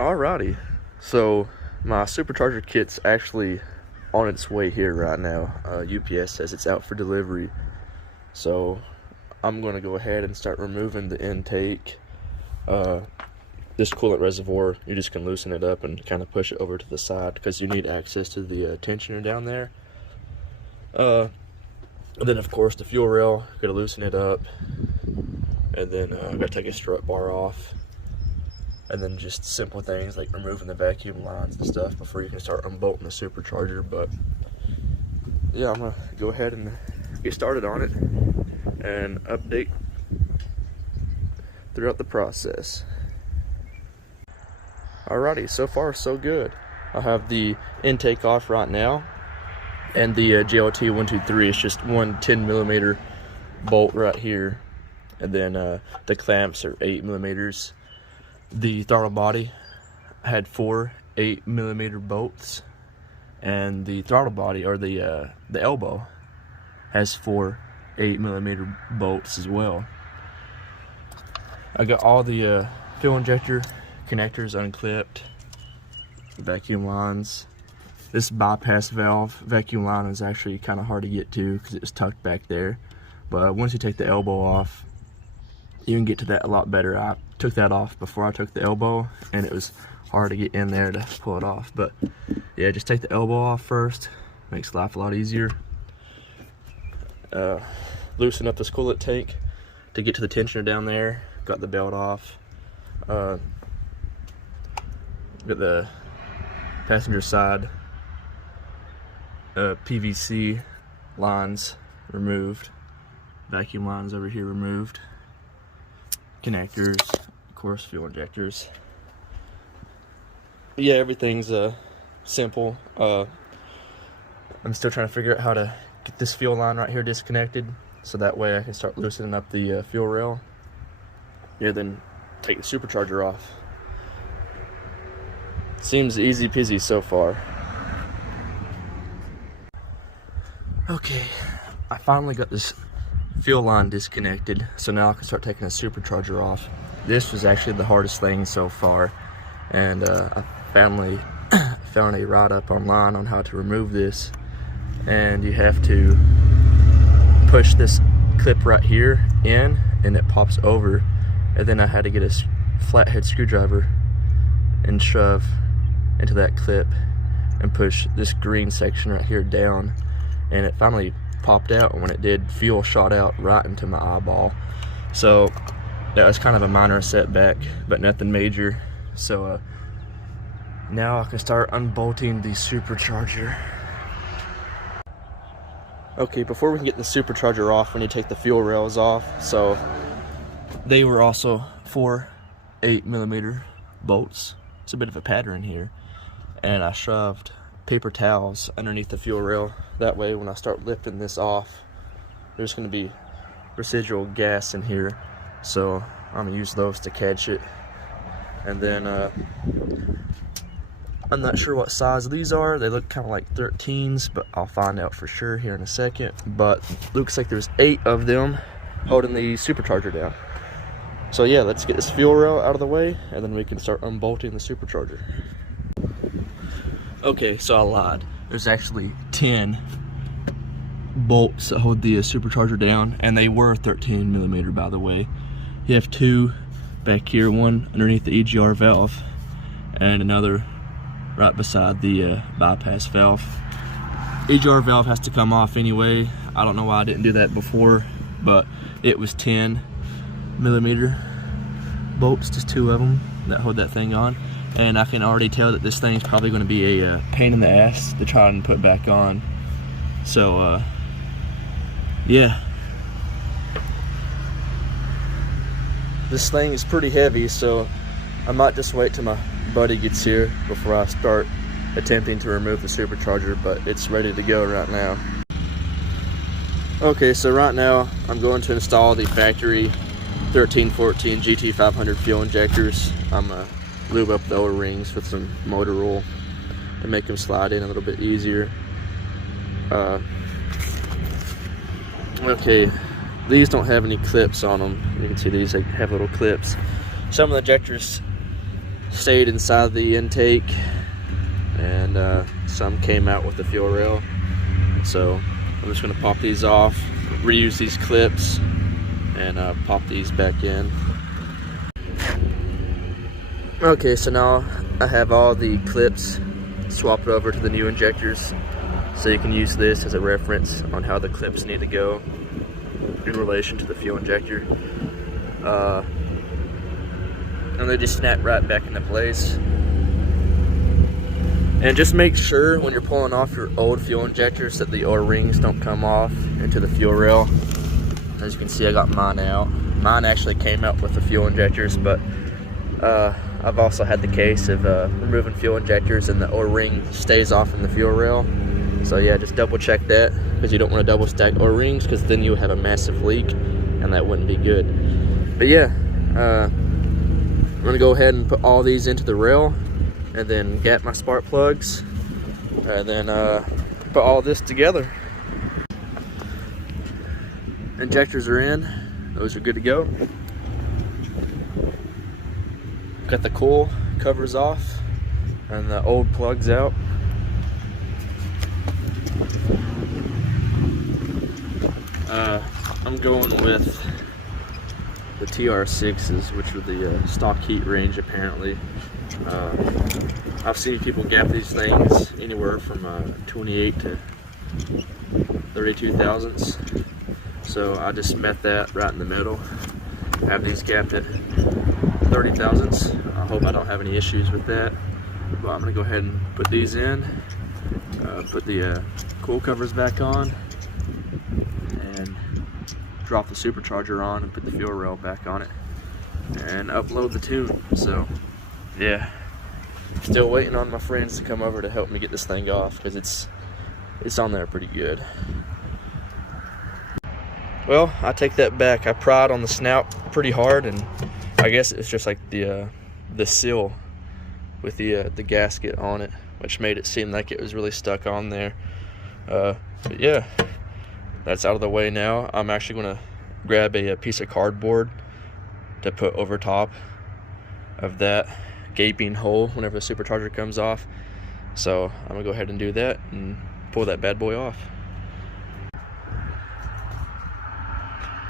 Alrighty, so my supercharger kit's actually on its way here right now. UPS says it's out for delivery, so I'm going to go ahead and start removing the intake. This coolant reservoir, you're just going to loosen it up and kind of push it over to the side because you need access to the tensioner down there. And then of course the fuel rail, got to loosen it up, and then I've got to take a strut bar off. And then just simple things like removing the vacuum lines and stuff before you can start unbolting the supercharger. But yeah, I'm gonna go ahead and get started on it and update throughout the process. Alrighty, so far so good. I have the intake off right now, and the JLT 123 is just one 10mm bolt right here, and then the clamps are 8mm. The throttle body had 4 8mm bolts, and the throttle body, or the elbow, has 4 8mm bolts as well. I got all the fuel injector connectors unclipped, vacuum lines. This bypass valve vacuum line is actually kind of hard to get to because it was tucked back there, but once you take the elbow off, you can get to that a lot better. I took that off before I took the elbow, and it was hard to get in there to pull it off. But yeah, just take the elbow off first, makes life a lot easier. Loosen up this coolant tank to get to the tensioner down there. Got the belt off. Got the passenger side PVC lines removed, vacuum lines over here removed, connectors, of course, fuel injectors. Yeah, everything's simple. I'm still trying to figure out how to get this fuel line right here disconnected, so that way I can start loosening up the fuel rail. Yeah, then take the supercharger off. Seems easy peasy so far. Okay, I finally got this fuel line disconnected, so now I can start taking the supercharger off. This was actually the hardest thing so far, and I finally found a write-up online on how to remove this. And you have to push this clip right here in, and it pops over, and then I had to get a flathead screwdriver and shove into that clip and push this green section right here down, and it finally popped out. And when it did, fuel shot out right into my eyeball. So that was kind of a minor setback, but nothing major. So now I can start unbolting the supercharger. Okay, before we can get the supercharger off, we need to take the fuel rails off. So they were also 4 8mm bolts. It's a bit of a pattern here. And I shoved paper towels underneath the fuel rail. That way when I start lifting this off, there's going to be residual gas in here. So I'm going to use those to catch it. And then I'm not sure what size these are. They look kind of like 13s, but I'll find out for sure here in a second. But looks like there's 8 of them holding the supercharger down. So yeah, let's get this fuel rail out of the way, and then we can start unbolting the supercharger. Okay, so I lied. There's actually 10 bolts that hold the supercharger down, and they were 13mm, by the way. You have 2 back here, one underneath the EGR valve, and another right beside the bypass valve. EGR valve has to come off anyway. I don't know why I didn't do that before, but it was 10mm bolts, just 2 of them that hold that thing on. And I can already tell that this thing's probably going to be a pain in the ass to try and put back on. So yeah, this thing is pretty heavy, so I might just wait till my buddy gets here before I start attempting to remove the supercharger, but it's ready to go right now. Okay, so right now I'm going to install the factory 1314 GT500 fuel injectors. I'm gonna lube up the O-rings with some motor oil to make them slide in a little bit easier. Okay, these don't have any clips on them. You can see these have little clips. Some of the injectors stayed inside the intake, and some came out with the fuel rail. So I'm just going to pop these off, reuse these clips, and pop these back in. Okay, so now I have all the clips swapped over to the new injectors, so you can use this as a reference on how the clips need to go in relation to the fuel injector. And they just snap right back into place. And just make sure when you're pulling off your old fuel injectors that the O-rings don't come off into the fuel rail. As you can see, I got mine out. Mine actually came out with the fuel injectors, but I've also had the case of removing fuel injectors and the O-ring stays off in the fuel rail. So yeah, just double check that, because you don't want to double stack O-rings, because then you would have a massive leak and that wouldn't be good. But yeah, I'm going to go ahead and put all these into the rail, and then gap my spark plugs, and then put all this together. Injectors are in, those are good to go. Got the coil covers off and the old plugs out. I'm going with the TR6s, which are the stock heat range apparently. I've seen people gap these things anywhere from 28 to 32 thousandths. So I just met that right in the middle. Have these gapped at 30 thousandths. I hope I don't have any issues with that. But I'm gonna go ahead and put these in, put the coil covers back on, and drop the supercharger on and put the fuel rail back on it, and upload the tune. So yeah, still waiting on my friends to come over to help me get this thing off, because it's on there pretty good. Well, I take that back. I pried on the snout pretty hard, and I guess it's just like the seal with the gasket on it, which made it seem like it was really stuck on there. But yeah, that's out of the way now. I'm actually going to grab a piece of cardboard to put over top of that gaping hole whenever the supercharger comes off. So I'm going to go ahead and do that and pull that bad boy off.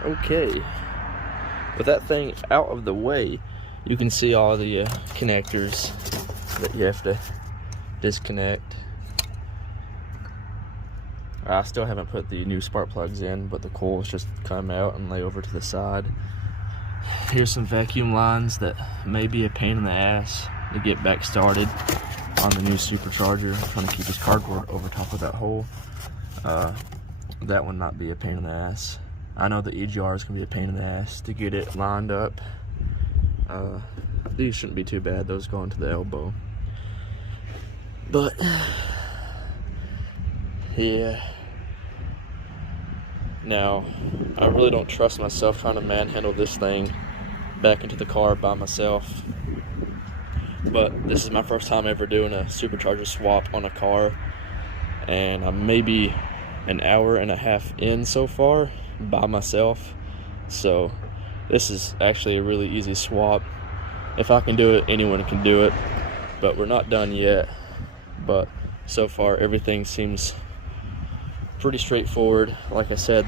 Okay, with that thing out of the way, you can see all the connectors that you have to disconnect. I still haven't put the new spark plugs in, but the coils just come out and lay over to the side. Here's some vacuum lines that may be a pain in the ass to get back started on the new supercharger. I'm trying to keep this cardboard over top of that hole. That one might be a pain in the ass. I know the EGR is going to be a pain in the ass to get it lined up. These shouldn't be too bad. Those go into the elbow. But yeah. Now, I really don't trust myself trying to manhandle this thing back into the car by myself. But this is my first time ever doing a supercharger swap on a car, and I'm maybe an hour and a half in so far by myself. So this is actually a really easy swap. If I can do it, anyone can do it. But we're not done yet. But so far everything seems pretty straightforward. Like I said,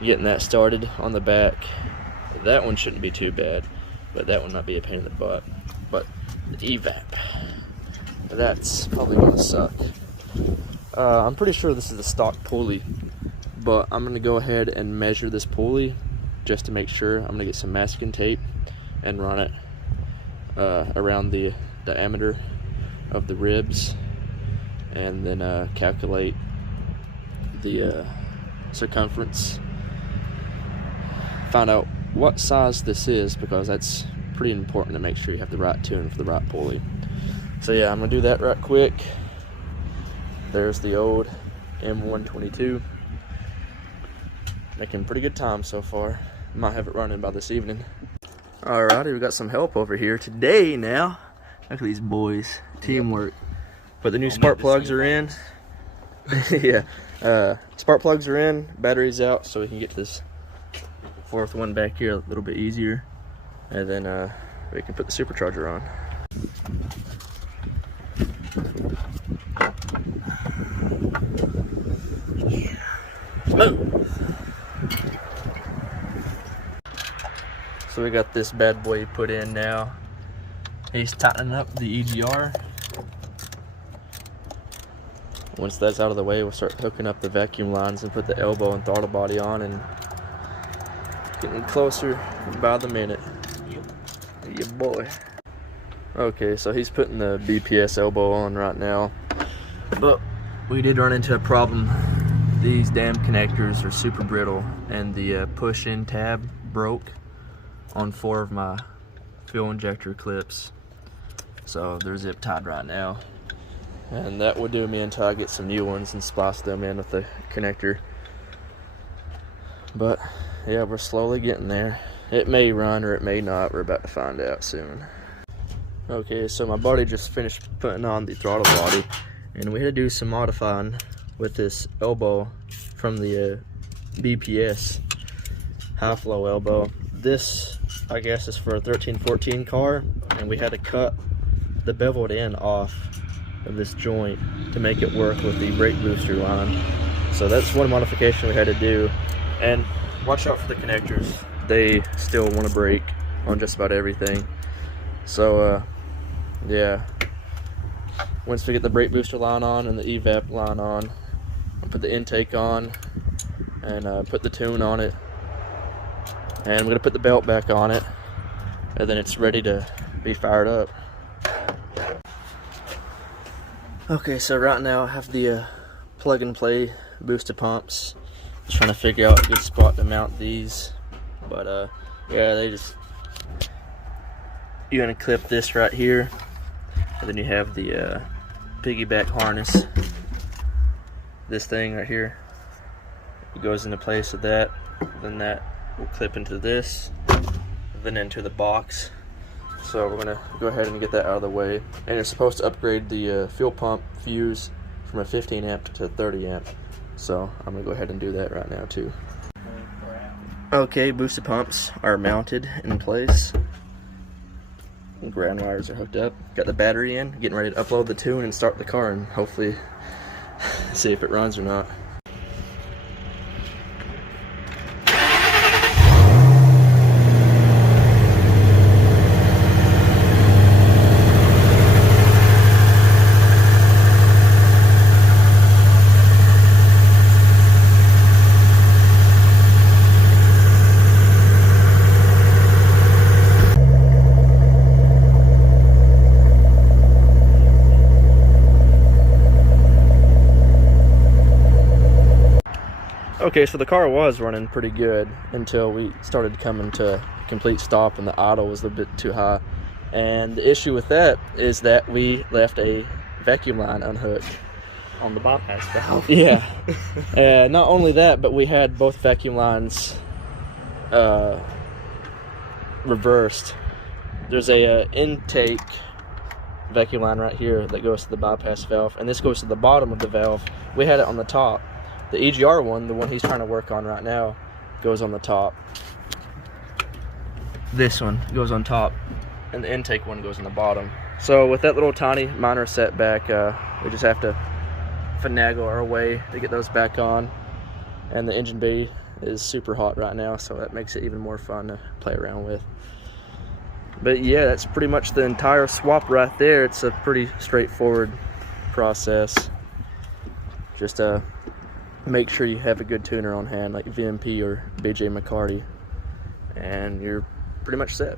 getting that started on the back, that one shouldn't be too bad, but that one might be a pain in the butt. But the evap, that's probably gonna suck. I'm pretty sure this is the stock pulley, but I'm gonna go ahead and measure this pulley just to make sure. I'm gonna get some masking tape and run it around the diameter of the ribs, and then calculate the circumference, find out what size this is, because that's pretty important to make sure you have the right tune for the right pulley. So yeah, I'm gonna do that right quick. There's the old M122, making pretty good time so far. Might have it running by this evening. Alrighty, we got some help over here today now. Look at these boys, teamwork. But the new spark plugs are in. Yeah, spark plugs are in, batteries out, so we can get this fourth one back here a little bit easier, and then we can put the supercharger on. Smooth. So we got this bad boy put in now. He's tightening up the EGR. Once that's out of the way, we'll start hooking up the vacuum lines and put the elbow and throttle body on, and getting closer by the minute. Yeah, boy. Okay, so he's putting the BPS elbow on right now, but we did run into a problem. These damn connectors are super brittle, and the push-in tab broke on 4 of my fuel injector clips, so they're zip tied right now. And that will do me until I get some new ones and splice them in with the connector. But yeah, we're slowly getting there. It may run or it may not. We're about to find out soon. Okay, so my buddy just finished putting on the throttle body, and we had to do some modifying with this elbow from the BPS high flow elbow. This, I guess, is for a 1314 car, and we had to cut the beveled end off of this joint to make it work with the brake booster line. So that's one modification we had to do. And watch out for the connectors, they still want to break on just about everything. So yeah, once we get the brake booster line on and the evap line on, I'll put the intake on and put the tune on it, and I'm gonna put the belt back on it, and then it's ready to be fired up. Okay, so right now I have the plug and play booster pumps. Just trying to figure out a good spot to mount these, but yeah, you're gonna clip this right here, and then you have the piggyback harness. This thing right here, it goes into place with that. Then that will clip into this, then into the box. So we're gonna go ahead and get that out of the way. And it's supposed to upgrade the fuel pump fuse from a 15 amp to 30 amp. So I'm gonna go ahead and do that right now too. Okay, booster pumps are mounted in place. Ground wires are hooked up. Got the battery in, getting ready to upload the tune and start the car and hopefully see if it runs or not. Okay, so the car was running pretty good until we started coming to a complete stop and the idle was a bit too high. And the issue with that is that we left a vacuum line unhooked. On the bypass valve. Yeah. Not only that, but we had both vacuum lines reversed. There's a intake vacuum line right here that goes to the bypass valve, and this goes to the bottom of the valve. We had it on the top. The EGR one, the one he's trying to work on right now, goes on the top. This one goes on top, and the intake one goes on the bottom. So with that little tiny minor setback, we just have to finagle our way to get those back on. And the engine bay is super hot right now, so that makes it even more fun to play around with. But yeah, that's pretty much the entire swap right there. It's a pretty straightforward process. Just make sure you have a good tuner on hand, like VMP or BJ McCarty, and you're pretty much set.